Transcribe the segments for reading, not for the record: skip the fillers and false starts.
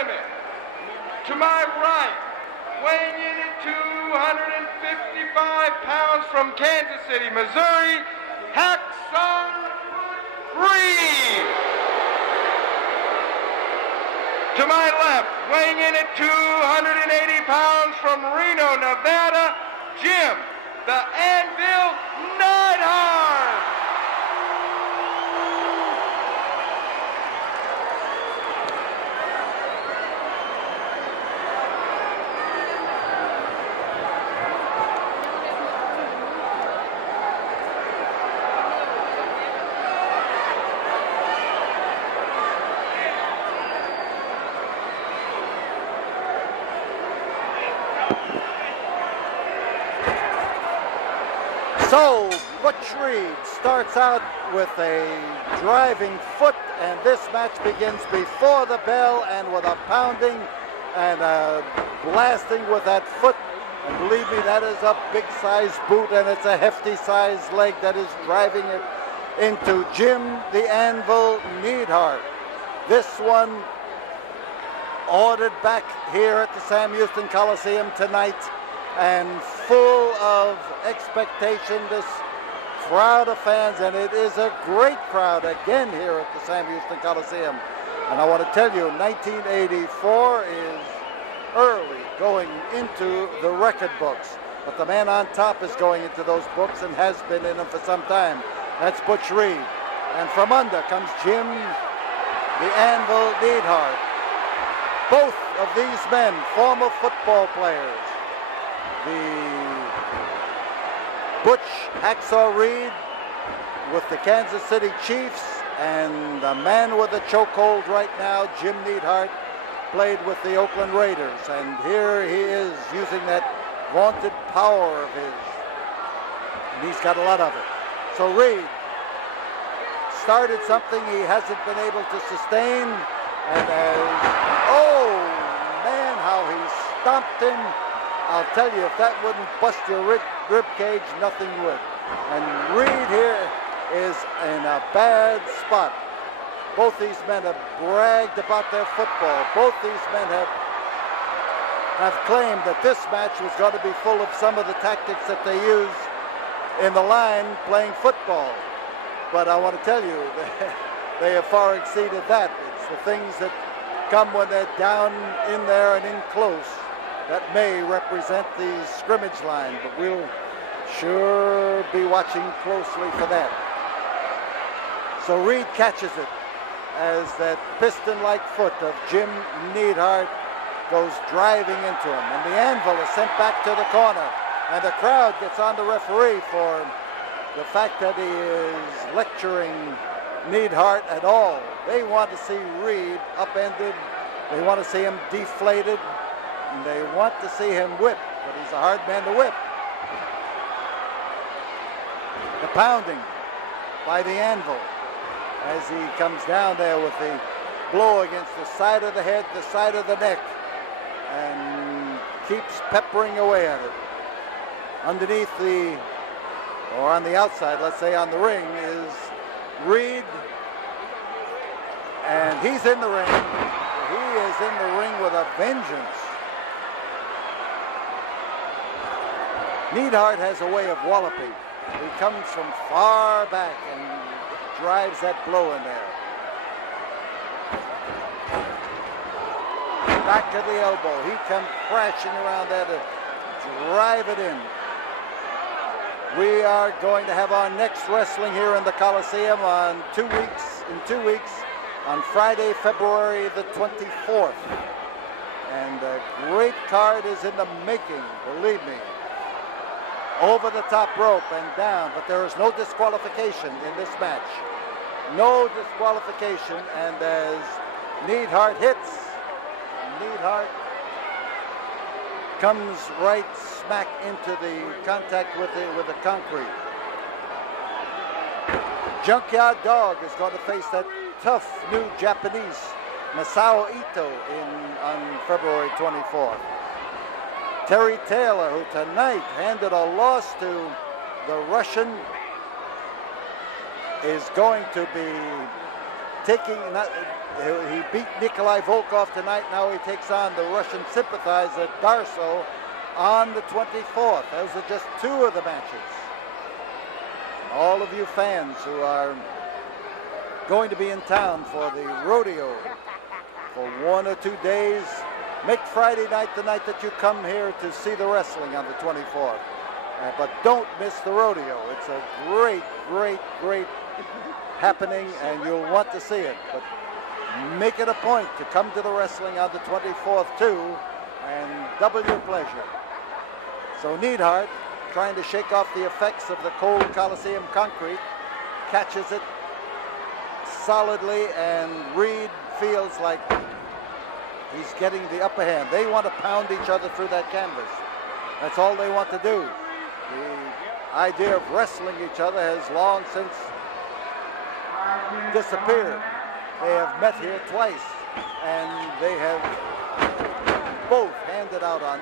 women. To my right, weighing in at 255 pounds from Kansas City, Missouri, Hacksaw Reed. To my left, weighing in at 280 pounds from Reno, Nevada, Jim, the Anvil Neidhart. So, Butch Reed starts out with a driving foot, and this match begins before the bell and with a pounding and a blasting with that foot. And believe me, that is a big-sized boot, and it's a hefty-sized leg that is driving it into Jim the Anvil Neidhart. This one ordered back here at the Sam Houston Coliseum tonight, and full of expectation, this crowd of fans, and it is a great crowd again here at the Sam Houston Coliseum. And I want to tell you, 1984 is early going into the record books, but the man on top is going into those books and has been in them for some time. That's Butch Reed. And from under comes Jim the Anvil Neidhart. Both of these men, former football players. The Butch Hacksaw Reed with the Kansas City Chiefs, and the man with the chokehold right now, Jim Neidhart, played with the Oakland Raiders. And here he is using that vaunted power of his, and he's got a lot of it. So Reed started something he hasn't been able to sustain, and oh man, how he stomped him. I'll tell you, if that wouldn't bust your rib cage, nothing would. And Reed here is in a bad spot. Both these men have bragged about their football. Both these men have claimed that this match was going to be full of some of the tactics that they use in the line playing football. But I want to tell you, they have far exceeded that. It's the things that come when they're down in there and in close that may represent the scrimmage line, but we'll sure be watching closely for that. So Reed catches it as that piston-like foot of Jim Neidhart goes driving into him, and the Anvil is sent back to the corner, and the crowd gets on the referee for the fact that he is lecturing Neidhart at all. They want to see Reed upended, they want to see him deflated, and they want to see him whip, but he's a hard man to whip. The pounding by the Anvil as he comes down there with the blow against the side of the head, the side of the neck, and keeps peppering away at it. Underneath the, or on the outside, let's say on the ring, is Reed, and he's in the ring. He is in the ring with a vengeance. Neidhart has a way of walloping. He comes from far back and drives that blow in there. Back to the elbow. He comes crashing around there to drive it in. We are going to have our next wrestling here in the Coliseum in 2 weeks, on Friday, February the 24th. And a great card is in the making, believe me. Over the top rope and down, but there is no disqualification in this match. No disqualification, and as Neidhart hits, Neidhart comes right smack into the contact with the concrete. Junkyard Dog is going to face that tough new Japanese Masao Ito on February 24th. Terry Taylor, who tonight handed a loss to the Russian, is going to be He beat Nikolai Volkov tonight. Now he takes on the Russian sympathizer Darso on the 24th. Those are just two of the matches. All of you fans who are going to be in town for the rodeo for 1 or 2 days, make Friday night the night that you come here to see the wrestling on the 24th. But don't miss the rodeo. It's a great, great, great happening, and you'll want to see it. But make it a point to come to the wrestling on the 24th too, and double your pleasure. So Neidhart, trying to shake off the effects of the cold Coliseum concrete, catches it solidly, and Reed feels like he's getting the upper hand. They want to pound each other through that canvas. That's all they want to do. The idea of wrestling each other has long since disappeared. They have met here twice, and they have both handed out a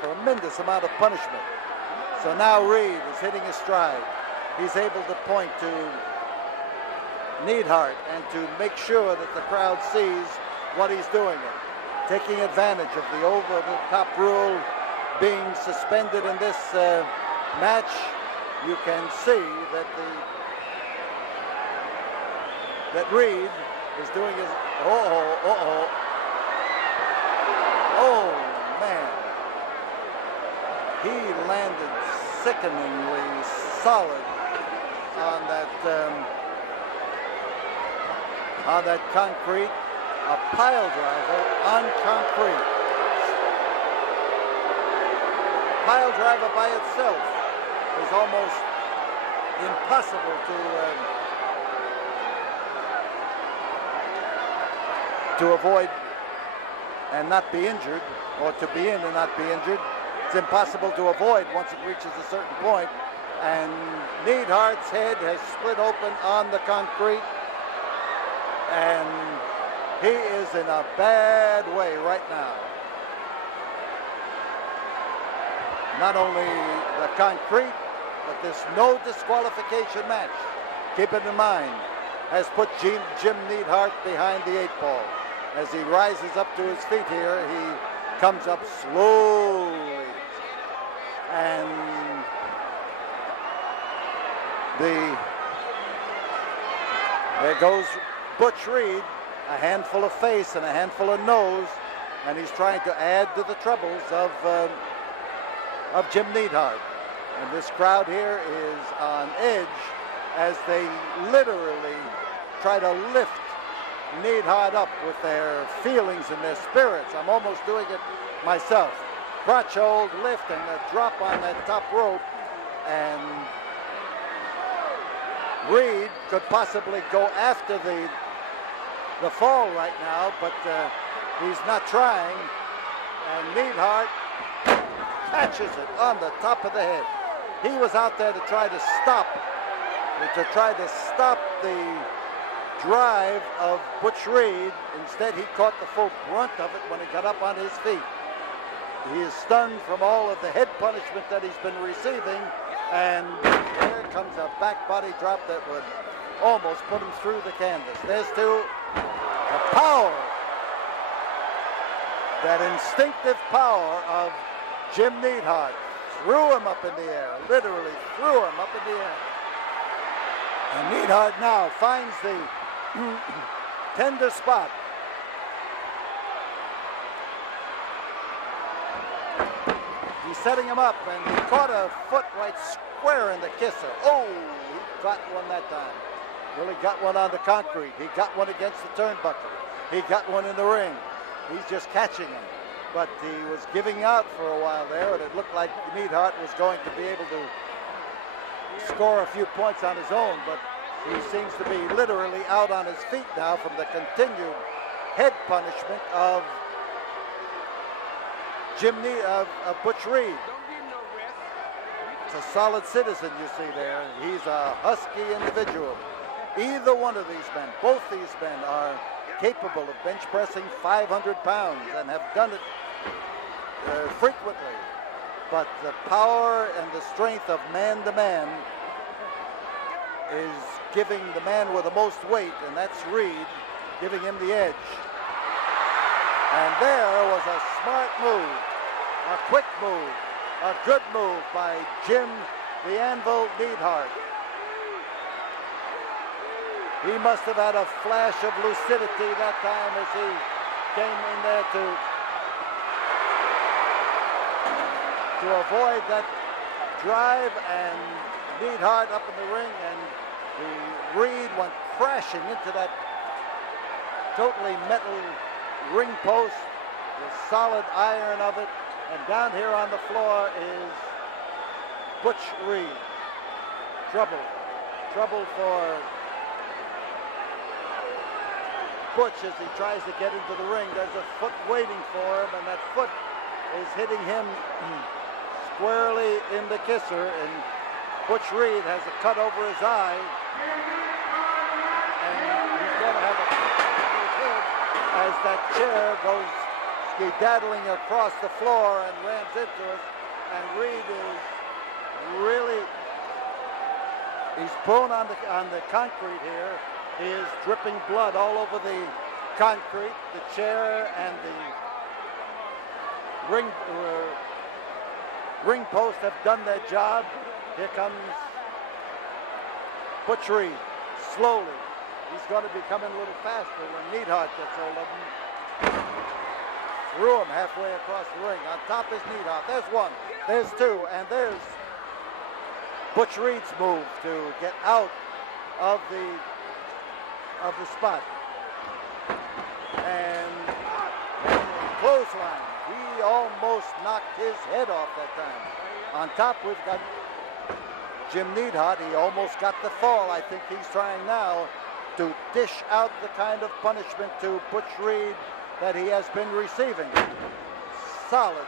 tremendous amount of punishment. So now Reed is hitting his stride. He's able to point to Neidhart and to make sure that the crowd sees what he's doing. Taking advantage of the over-the-top rule being suspended in this match, you can see that Reed is doing his, oh man. He landed sickeningly solid on that concrete, a pile driver on concrete. Pile driver by itself is almost impossible to avoid and not be injured, or to be in and not be injured. It's impossible to avoid once it reaches a certain point. And Neidhart's head has split open on the concrete, and he is in a bad way right now. Not only the concrete, but this no disqualification match, keep it in mind, has put Jim Neidhart behind the 8 ball. As he rises up to his feet here, he comes up slowly, and there goes Butch Reed, a handful of face and a handful of nose, and he's trying to add to the troubles of Jim Neidhart. And this crowd here is on edge as they literally try to lift Neidhart up with their feelings and their spirits. I'm almost doing it myself. Crotch hold, lift, and a drop on that top rope, and Reed could possibly go after the fall right now, but he's not trying, and Neidhart catches it on the top of the head. He was out there to try to stop the drive of Butch Reed. Instead, he caught the full brunt of it when he got up on his feet. He is stunned from all of the head punishment that he's been receiving, and there comes a back body drop that would almost put him through the canvas. There's the power, that instinctive power of Jim Neidhart. Threw him up in the air, literally threw him up in the air. And Neidhart now finds the tender spot. He's setting him up, and he caught a foot right square in the kisser. Oh, he got one that time. Really got one on the concrete. He got one against the turnbuckle. He got one in the ring. He's just catching him. But he was giving out for a while there, and it looked like Neidhart was going to be able to score a few points on his own, but he seems to be literally out on his feet now from the continued head punishment of Butch Reed. It's a solid citizen you see there. He's a husky individual. Either one of these men, both these men are capable of bench pressing 500 pounds and have done it frequently. But the power and the strength of man to man is giving the man with the most weight, and that's Reed, giving him the edge. And there was a smart move, a quick move, a good move by Jim the Anvil Neidhart. He must have had a flash of lucidity that time as he came in there to avoid that drive, and Neidhart up in the ring, and the Reed went crashing into that totally metal ring post, the solid iron of it, and down here on the floor is Butch Reed. Trouble for Butch as he tries to get into the ring. There's a foot waiting for him, and that foot is hitting him squarely in the kisser, and Butch Reed has a cut over his eye, and he's going to have a cut over his head as that chair goes skedaddling across the floor and rams into us, and Reed is really, he's prone on the concrete here. He is dripping blood all over the concrete. The chair and the ring post have done their job. Here comes Butch Reed, slowly. He's going to be coming a little faster when Neidhart gets hold of him. Threw him halfway across the ring. On top is Neidhart. There's one, there's two, and there's Butch Reed's move to get out of the spot. And clothesline. He almost knocked his head off that time. On top we've got Jim Neidhart. He almost got the fall. I think he's trying now to dish out the kind of punishment to Butch Reed that he has been receiving. Solid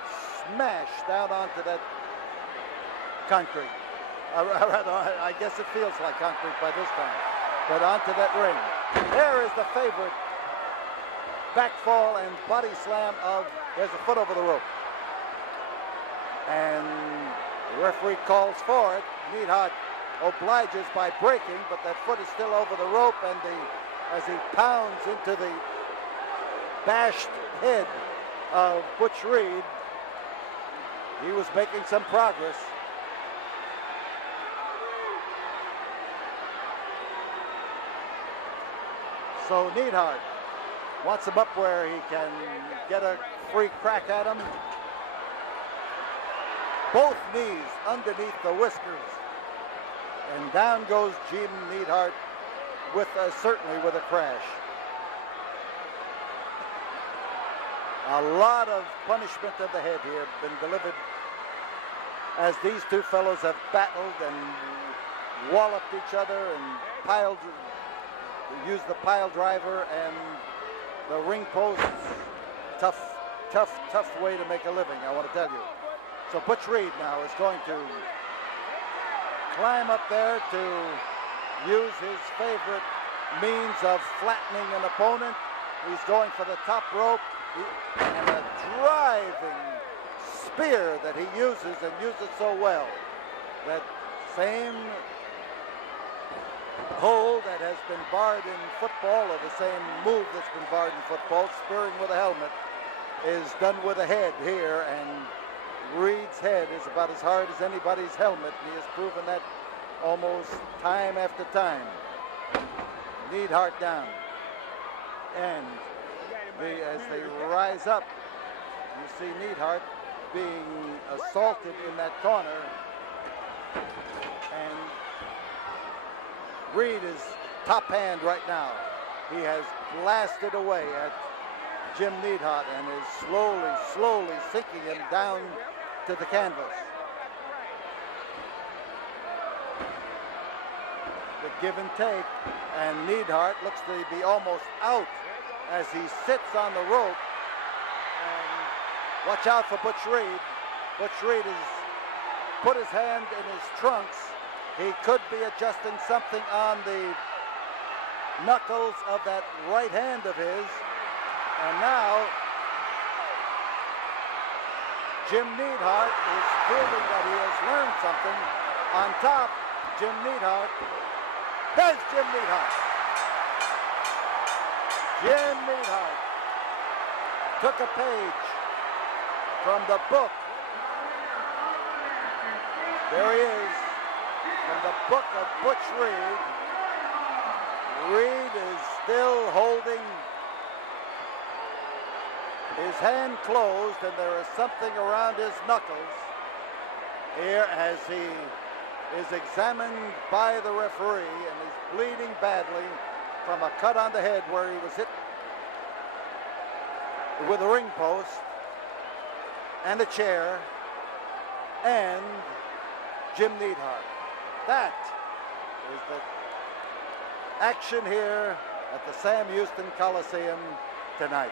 smash down onto that concrete. Rather, I guess it feels like concrete by this time. But onto that ring. There is the favorite backfall and body slam of, there's a foot over the rope. And the referee calls for it. Neidhart obliges by breaking, but that foot is still over the rope, and as he pounds into the bashed head of Butch Reed, he was making some progress. So Neidhart wants him up where he can get a free crack at him. Both knees underneath the whiskers. And down goes Jim Neidhart with certainly with a crash. A lot of punishment of the head here been delivered as these two fellows have battled and walloped each other and used the pile driver and the ring posts. Tough way to make a living, I want to tell you. So Butch Reed now is going to climb up there to use his favorite means of flattening an opponent. He's going for the top rope and a driving spear that he uses and uses so well. That same hold that has been barred in football, or the same move that's been barred in football, spearing with a helmet, is done with a head here, and Reed's head is about as hard as anybody's helmet. He has proven that almost time after time. Neidhart down. And as they rise up, you see Neidhart being assaulted in that corner. And Reed is top hand right now. He has blasted away at Jim Neidhart and is slowly sinking him down to the canvas. The give and take, and Neidhart looks to be almost out as he sits on the rope. And watch out for Butch Reed. Butch Reed has put his hand in his trunks. He could be adjusting something on the knuckles of that right hand of his. And now Jim Neidhart is proving that he has learned something. On top, Jim Neidhart. There's Jim Neidhart. Jim Neidhart took a page from the book. There he is, from the book of Butch Reed. Reed is still holding his hand closed, and there is something around his knuckles here as he is examined by the referee, and he's bleeding badly from a cut on the head where he was hit with a ring post and a chair and Jim Neidhart. That is the action here at the Sam Houston Coliseum tonight.